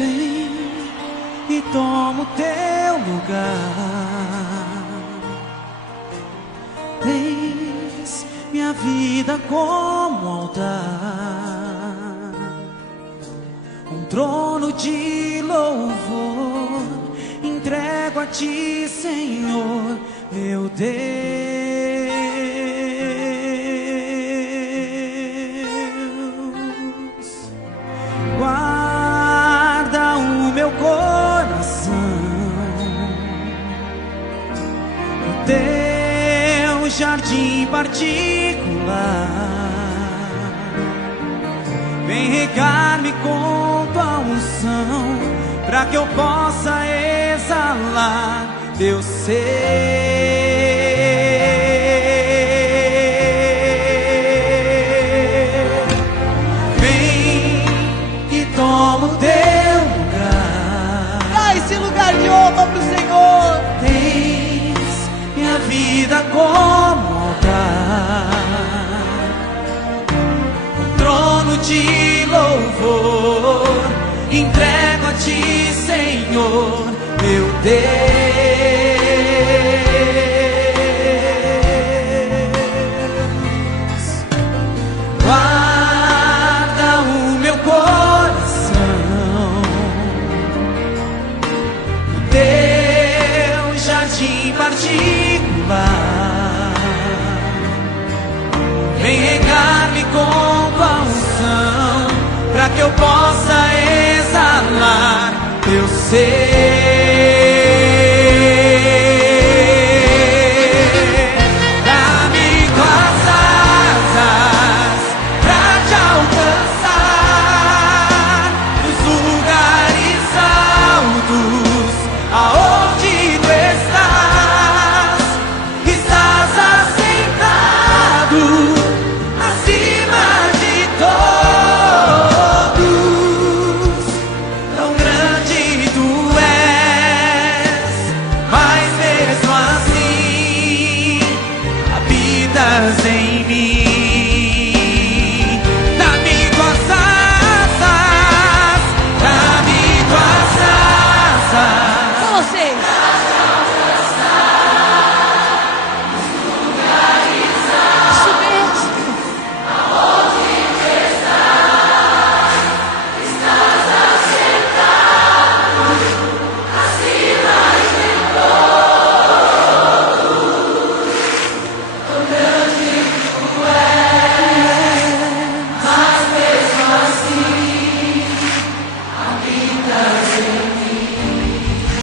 Vem e toma o teu lugar. Tens minha vida como altar, um trono de louvor. Entrego a ti, Senhor, meu Deus. Guarda o meu coração no teu jardim particular. Vem regar-me com tua unção, pra que eu possa exalar teu ser. Vem e toma o teu lugar. Dá esse lugar de honra pro Senhor. Tens minha vida como altar, um trono de louvor. Entrego a ti, Senhor, meu Deus. Guarda o meu coração no teu jardim particular. Vem regar-me com tua unção, pra que eu possa exalar teu ser.